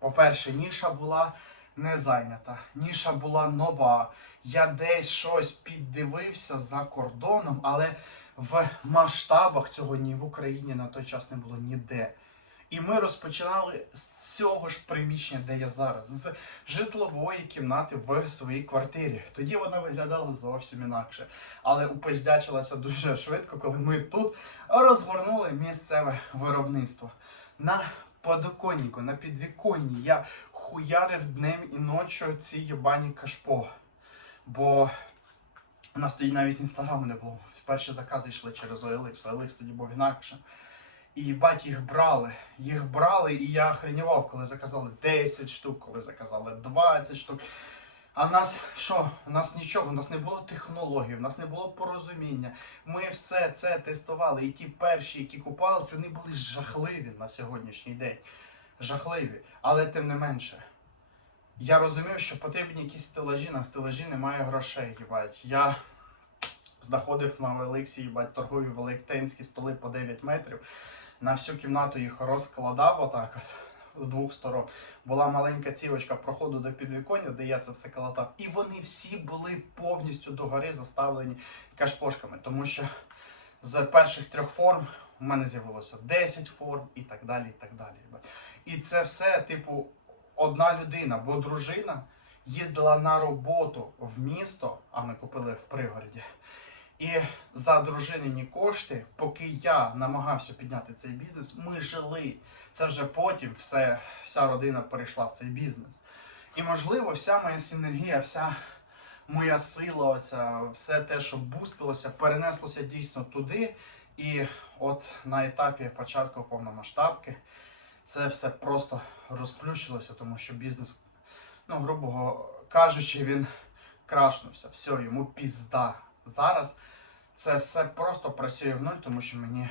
По-перше, ніша була не зайнята, ніша була нова. Я десь щось піддивився за кордоном, але в масштабах цього ні в Україні на той час не було ніде. І ми розпочинали з цього ж приміщення, де я зараз, з житлової кімнати в своїй квартирі. Тоді вона виглядала зовсім інакше, але упиздячилася дуже швидко, коли ми тут розгорнули місцеве виробництво. На подоконнику, на підвіконні я хуярив днем і ночі ці єбані кашпо. Бо у нас тоді навіть інстаграму не було. Перші закази йшли через OLX, OLX тоді був інакше. І їбать, їх брали. Їх брали, і я охренівав, коли заказали 10 штук, коли заказали 20 штук. А нас що? У нас нічого, у нас не було технологій, у нас не було порозуміння. Ми все це тестували. І ті перші, які купалися, вони були жахливі на сьогоднішній день. Жахливі. Але тим не менше. Я розумів, що потрібні якісь стелажі, на стелажі немає грошей, їбать. Я знаходив на OLX, їбать, торгові великденські столи по 9 метрів. На всю кімнату їх розкладав отак от з двох сторон. Була маленька цівочка проходу до підвіконня, де я це все колотав. І вони всі були повністю догори заставлені кашпошками, тому що з перших трьох форм у мене з'явилося 10 форм і так далі. І так далі. І це все, типу, одна людина, бо дружина їздила на роботу в місто, а ми купили в пригороді. І за дружинині кошти, поки я намагався підняти цей бізнес, ми жили. Це вже потім все, вся родина перейшла в цей бізнес. І можливо, вся моя синергія, вся моя сила, оця, все те, що бустилося, перенеслося дійсно туди. І от на етапі початку повномасштабки це все просто розплющилося, тому що бізнес, ну, грубо кажучи, він крашнувся. Все, йому пізда. Зараз це все просто працює в нуль, тому що мені